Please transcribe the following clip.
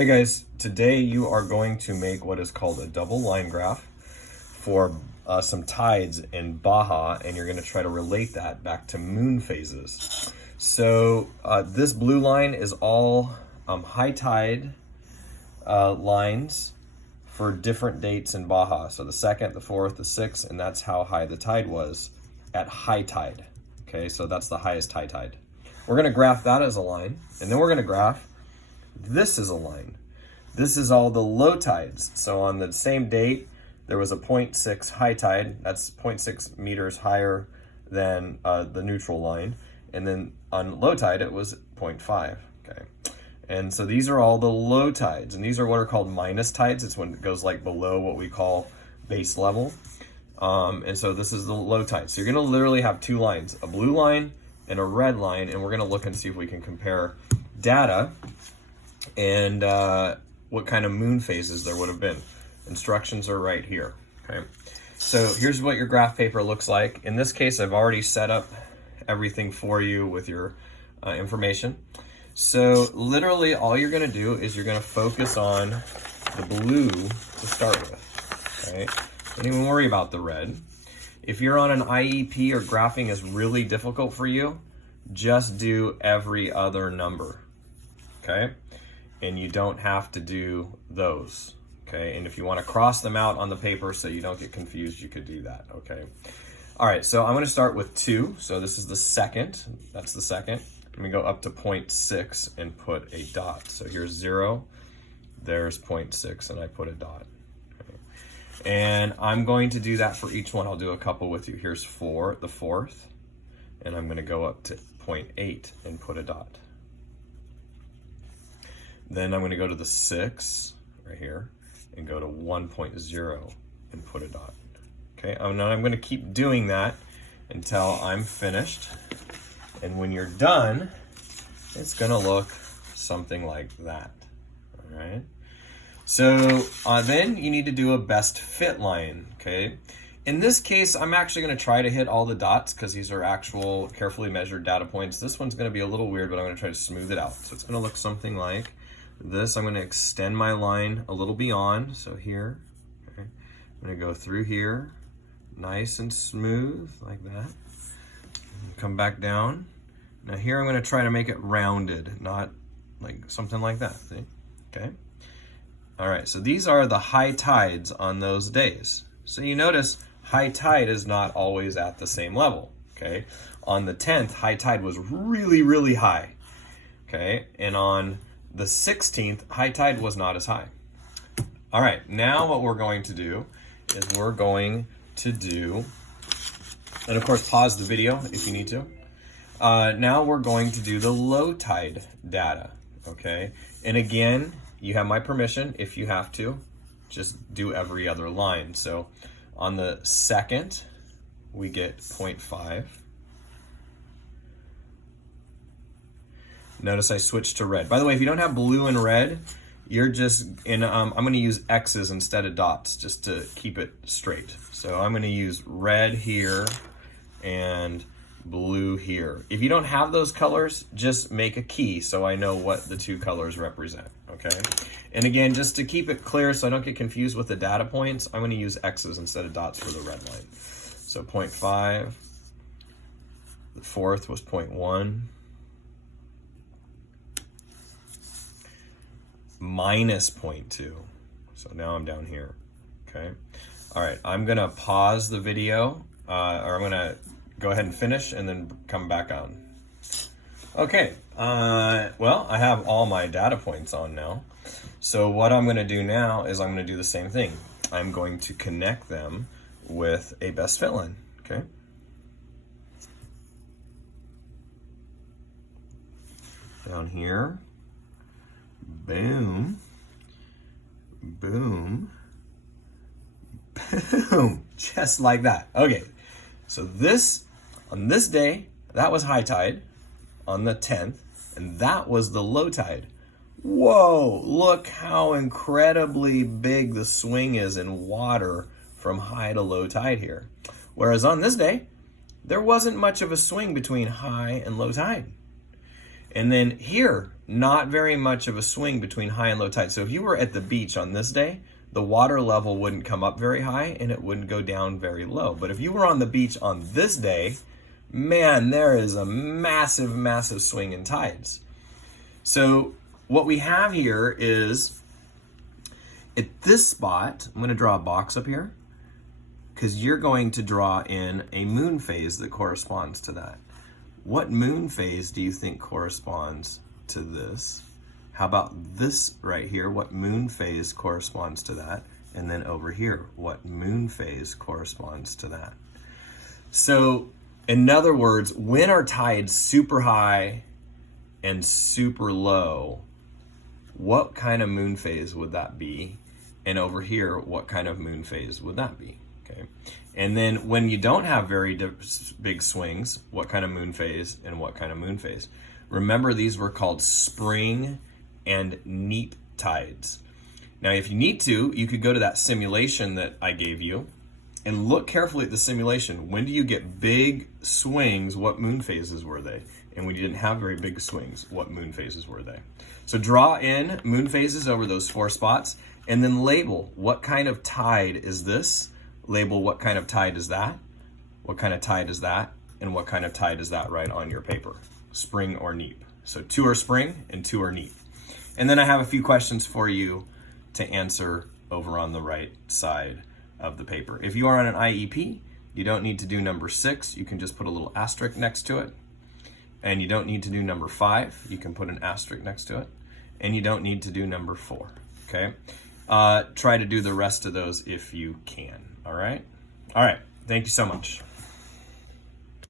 Hey guys, today you are going to make what is called a double line graph for some tides in Baja, and you're going to try to relate that back to moon phases. So this blue line is all high tide lines for different dates in Baja. So the 2nd, the 4th, the 6th, and that's how high the tide was at high tide. Okay, so that's the highest high tide. We're going to graph that as a line, and then we're going to graph this is a line. This is all the low tides. So on the same date, there was a 0.6 high tide. That's 0.6 meters higher than the neutral line. And then on low tide, it was 0.5. Okay. And so these are all the low tides. And these are what are called minus tides. It's when it goes like below what we call base level. And so this is the low tide. So you're going to literally have two lines, a blue line and a red line. And we're going to look and see if we can compare data and what kind of moon phases there would have been. Instructions are right here. Okay, so here's what your graph paper looks like. In this case, I've already set up everything for you with your information. So literally all you're going to do is you're going to focus on the blue to start with. Okay, don't even worry about the red. If you're on an IEP or graphing is really difficult for you, just do every other number. Okay, and you don't have to do those. Okay, and if you want to cross them out on the paper so you don't get confused, you could do that. Okay, all right, so I'm going to start with 2. So this is the 2nd. That's the 2nd. I'm going to go up to 0.6 and put a dot. So here's 0, there's 0.6, and I put a dot. Okay. And I'm going to do that for each one. I'll do a couple with you. Here's 4, the 4th, and I'm going to go up to 0.8 and put a dot. Then I'm going to go to the 6 right here and go to 1.0 and put a dot. Okay, and I'm going to keep doing that until I'm finished. And when you're done, it's going to look something like that. All right. So then you need to do a best fit line. Okay. In this case, I'm actually going to try to hit all the dots because these are actual carefully measured data points. This one's going to be a little weird, but I'm going to try to smooth it out. So it's going to look something like this. I'm going to extend my line a little beyond. So here, okay, I'm going to go through here, nice and smooth like that. Come back down. Now here I'm going to try to make it rounded, not like something like that. See? Okay. All right. So these are the high tides on those days. So you notice high tide is not always at the same level. Okay. On the 10th, high tide was really, really high. Okay. And on the 16th, high tide was not as high. All right, now what we're going to do is we're going to do, and of course pause the video if you need to. Now we're going to do the low tide data, okay? And again, you have my permission if you have to, just do every other line. So on the 2nd, we get 0.5. Notice I switched to red. By the way, if you don't have blue and red, you're just in, I'm going to use X's instead of dots just to keep it straight. So I'm going to use red here and blue here. If you don't have those colors, just make a key so I know what the two colors represent, okay? And again, just to keep it clear so I don't get confused with the data points, I'm going to use X's instead of dots for the red line. So 0.5, the 4th was 0.1. minus 0.2. So now I'm down here. Okay. All right. I'm going to pause the video or I'm going to go ahead and finish and then come back on. Okay. Well, I have all my data points on now. So what I'm going to do now is I'm going to do the same thing. I'm going to connect them with a best fit line. Okay. Down here. Boom, boom, boom, just like that. Okay, so this, on this day, that was high tide on the 10th, and that was the low tide. Whoa, look how incredibly big the swing is in water from high to low tide here. Whereas on this day, there wasn't much of a swing between high and low tide. And then here, not very much of a swing between high and low tide. So if you were at the beach on this day, the water level wouldn't come up very high and it wouldn't go down very low. But if you were on the beach on this day, man, there is a massive, massive swing in tides. So what we have here is, at this spot, I'm going to draw a box up here because you're going to draw in a moon phase that corresponds to that. What moon phase do you think corresponds to this? How about this right here? What moon phase corresponds to that? And then over here, what moon phase corresponds to that? So in other words, when are tides super high and super low, what kind of moon phase would that be? And over here, what kind of moon phase would that be? Okay. And then when you don't have very big swings, what kind of moon phase and what kind of moon phase? Remember, these were called spring and neap tides. Now, if you need to, you could go to that simulation that I gave you and look carefully at the simulation. When do you get big swings? What moon phases were they? And when you didn't have very big swings, what moon phases were they? So draw in moon phases over those 4 spots and then label what kind of tide is this? Label what kind of tide is that? What kind of tide is that? And what kind of tide is that right on your paper? Spring or neap. So 2 are spring and 2 are neap. And then I have a few questions for you to answer over on the right side of the paper. If you are on an IEP, you don't need to do number 6. You can just put a little asterisk next to it. And you don't need to do number 5. You can put an asterisk next to it. And you don't need to do number 4. Okay? Try to do the rest of those if you can. All right? All right. Thank you so much.